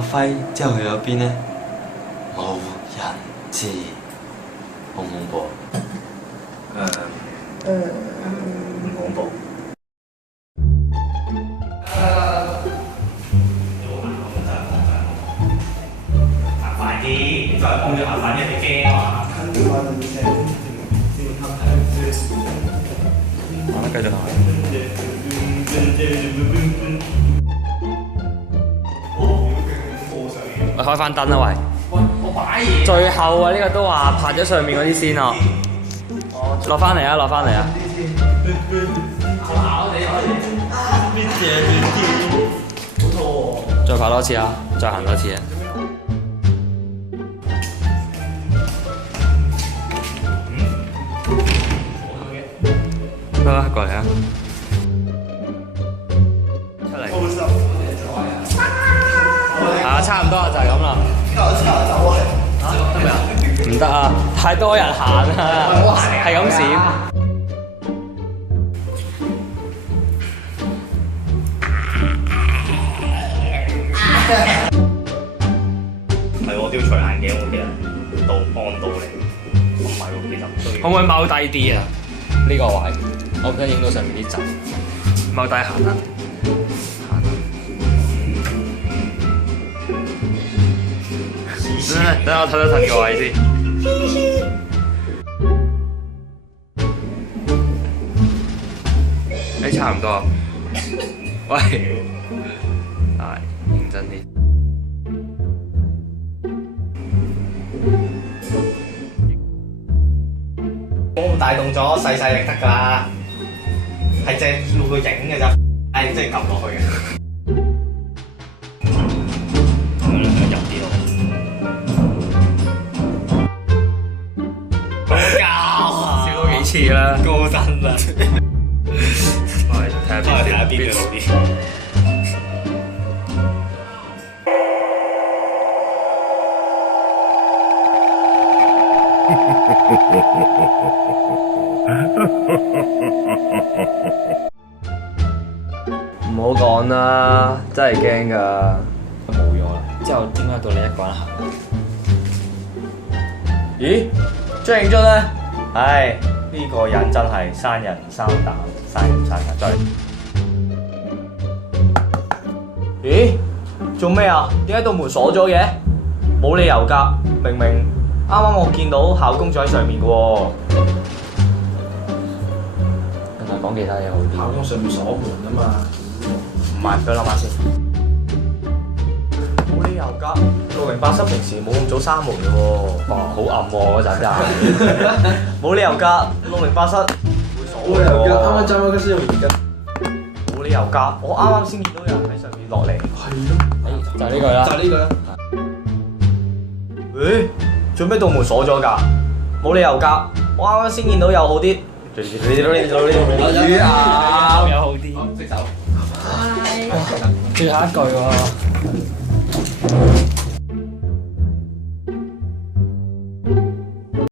阿輝之後去咗邊呢？冇人知，好唔恐怖？唔恐怖。快啲，再幫咗行快啲，你驚啊嘛！好啦，繼續行。喂，開翻燈啦喂！我擺嘢。最後啊，呢個都話拍咗上面嗰啲先啊。落翻嚟啊！落翻嚟啊！再拍多次啊！再行多次啊！得啦，過嚟啊！出嚟。啊，差唔多就係咁啦。得未啊？唔得啊！太多人行啦，係咁閃。係喎，都要除眼鏡喎，其實到按道理，唔係喎，其實唔需要。可唔可以踎低啲啊？呢個位，我想影到上面啲陣。踎低行啦，行啦。等我睇一睇個位先。誒，差唔多。喂，係認真啲。冇咁大動作，細細力得㗎啦，係淨係要佢影嘅咋，係即係撳落去嘅。入啲咯。好膠啊！笑多幾次啦，高真啦。喂，睇下邊嘅好啲。唔好講啦，真係驚㗎。冇咗啦，之後點解到你一個人行？咦？張影津咧？唉，呢個人真係生人生膽，生人生膽真係。咦？做咩啊？點解道門鎖咗嘅？冇理由㗎，明明啱啱我見到校工仲喺上面嘅喎。定係講其他嘢好啲？校工上面鎖門啊嘛，唔係，俾我諗下先。冇理由㗎，608室平時冇咁早閂門嘅喎。哇，好暗喎嗰陣真係。冇理由㗎，608室會鎖冇理由㗎，啱啱爭嗰間先用而家。冇理由㗎，我啱啱先見到有人喺上面落嚟。係咯，就係呢個啦。就係呢個啦。誒，做咩道門鎖咗㗎？冇理由㗎，我啱啱先見到有好啲。魚啊！有好啲。識走。最後一句喎。